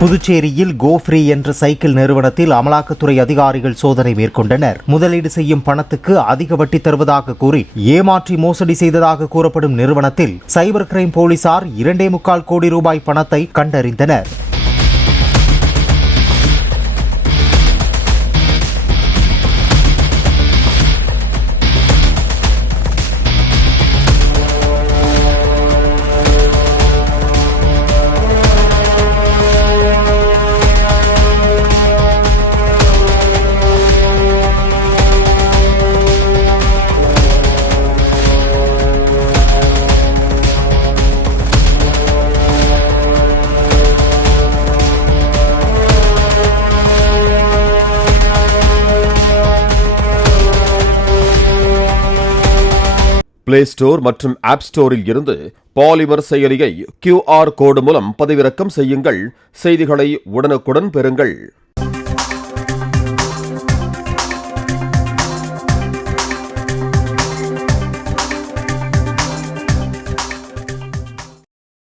புதுச்சேரியில் கோஃப்ரீ என்ற சைக்கிள் நிறுவனத்தில் அமலாக்கத்துறை அதிகாரிகள் சோதனை மேற்கொண்டனர். முதலீடு செய்யும் பணத்துக்கு அதிக வட்டி தருவதாக கூறி ஏமாற்றி மோசடி செய்ததாக கூறப்படும் நிறுவனத்தில் சைபர் கிரைம் போலீசார் 2.25 கோடி ரூபாய் பணத்தை கண்டறிந்தனர். பிளே ஸ்டோர் மற்றும் ஆப் ஸ்டோரில் இருந்து பாலிமர் செயலியை QR கோடு மூலம் பதிவிறக்கம் செய்யுங்கள். செய்திகளை உடனுக்குடன் பெறுங்கள்.